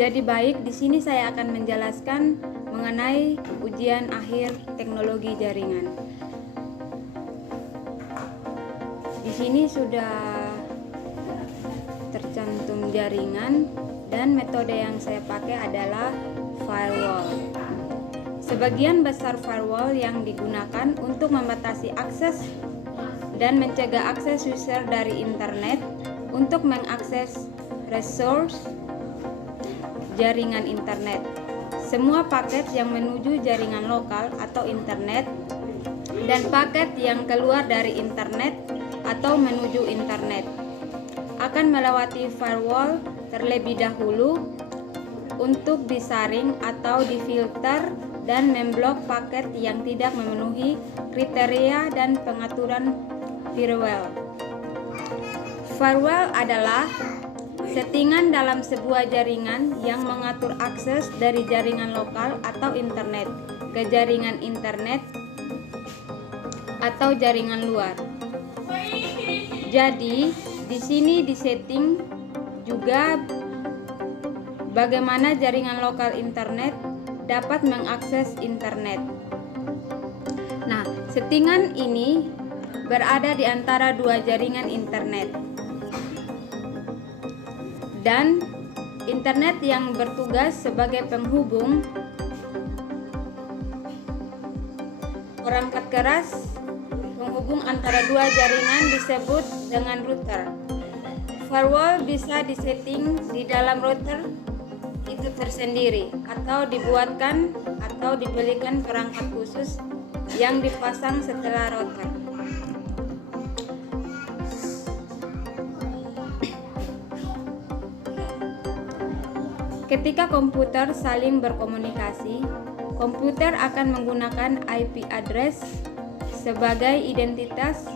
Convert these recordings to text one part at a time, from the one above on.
Jadi baik, di sini saya akan menjelaskan mengenai ujian akhir teknologi jaringan. Di sini sudah tercantum jaringan dan metode yang saya pakai adalah firewall. Sebagian besar firewall yang digunakan untuk membatasi akses dan mencegah akses user dari internet untuk mengakses resource jaringan internet. Semua paket yang menuju jaringan lokal atau internet dan paket yang keluar dari internet atau menuju internet akan melewati firewall terlebih dahulu untuk disaring atau difilter dan memblok paket yang tidak memenuhi kriteria dan pengaturan firewall. Firewall adalah settingan dalam sebuah jaringan yang mengatur akses dari jaringan lokal atau internet ke jaringan internet atau jaringan luar. Jadi, di sini disetting juga bagaimana jaringan lokal internet dapat mengakses internet. Nah, settingan ini berada di antara dua jaringan internet. Dan internet yang bertugas sebagai penghubung perangkat keras penghubung antara dua jaringan disebut dengan router. Firewall bisa disetting di dalam router itu tersendiri atau dibuatkan atau dibelikan perangkat khusus yang dipasang setelah router. Ketika komputer saling berkomunikasi, komputer akan menggunakan IP address sebagai identitas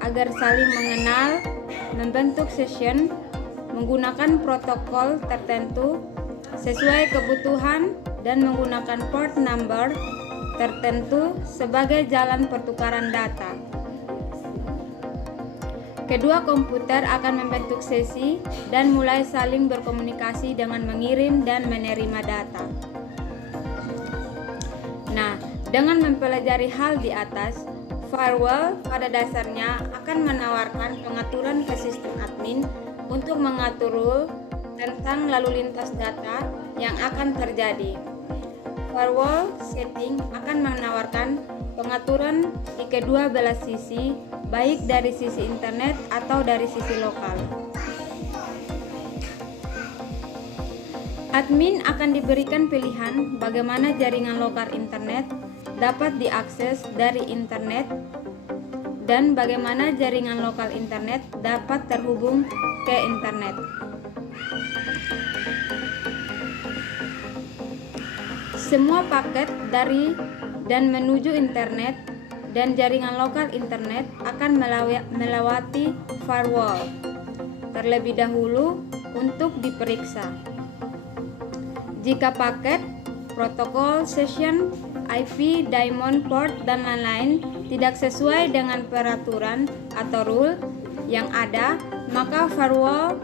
agar saling mengenal, membentuk session, menggunakan protokol tertentu sesuai kebutuhan, dan menggunakan port number tertentu sebagai jalan pertukaran data. Kedua komputer akan membentuk sesi dan mulai saling berkomunikasi dengan mengirim dan menerima data. Nah, dengan mempelajari hal di atas, firewall pada dasarnya akan menawarkan pengaturan ke sistem admin untuk mengatur rule tentang lalu lintas data yang akan terjadi. Firewall setting akan menawarkan pengaturan di kedua belah sisi, baik dari sisi internet atau dari sisi lokal. Admin akan diberikan pilihan bagaimana jaringan lokal internet dapat diakses dari internet dan bagaimana jaringan lokal internet dapat terhubung ke internet. Semua paket dari dan menuju internet dan jaringan lokal internet akan melewati firewall terlebih dahulu untuk diperiksa. Jika paket, protokol, session, IP, daemon, port, dan lain-lain tidak sesuai dengan peraturan atau rule yang ada, maka firewall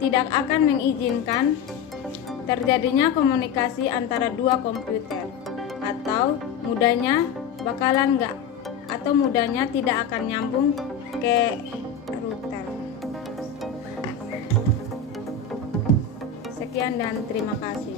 tidak akan mengizinkan terjadinya komunikasi antara dua komputer, atau mudahnya tidak akan nyambung ke router. Sekian dan terima kasih.